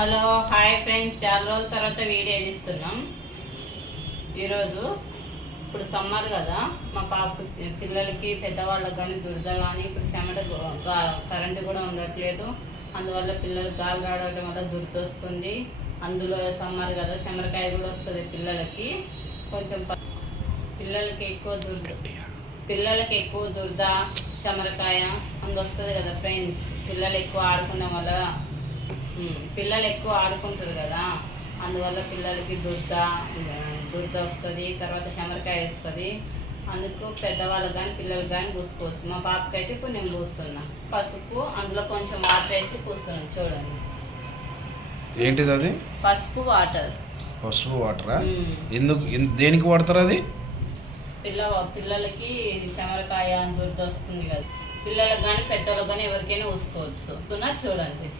Hello hi friends, చాలా రోజుల తర్వాత వీడియో తీస్తున్నాం. ఈరోజు ఇప్పుడు సమ్మర్ కదా, మా పాప పిల్లలకి పెద్దవాళ్ళకి కానీ దురద కానీ ఇప్పుడు చెమట కరెంటు కూడా ఉండట్లేదు. అందువల్ల పిల్లలు గాలి రావడం వల్ల దురద వస్తుంది. అందులో సమ్మర్ కదా, చెమరకాయ కూడా వస్తుంది పిల్లలకి. కొంచెం పిల్లలకి ఎక్కువ దురద చెమరకాయ అందు వస్తుంది కదా ఫ్రెండ్స్. పిల్లలు ఎక్కువ ఆడుకోవడం వల్ల పిల్లలు ఎక్కువ ఆడుకుంటారు కదా, అందువల్ల పిల్లలకి దురద వస్తుంది. తర్వాత చెమరకాయ వస్తుంది. అందుకు పెద్దవాళ్ళకి కానీ పిల్లలకు కానీ పూసుకోవచ్చు. మా పాపకి అయితే ఇప్పుడు నేను పూస్తున్నా. పసుపు అందులో కొంచెం వాటర్ వేసి పూస్తున్నాను. చూడండి, ఏంటిది అది? పసుపు వాటర్. పసుపు వాటరా? ఎందుకు, దేనికి వాడతారు అది? పిల్లలకి చెమరకాయ దురద వస్తుంది కదా, పిల్లలకు కానీ పెద్దలకు కానీ ఎవరికైనా పూసుకోవచ్చు. చూడండి.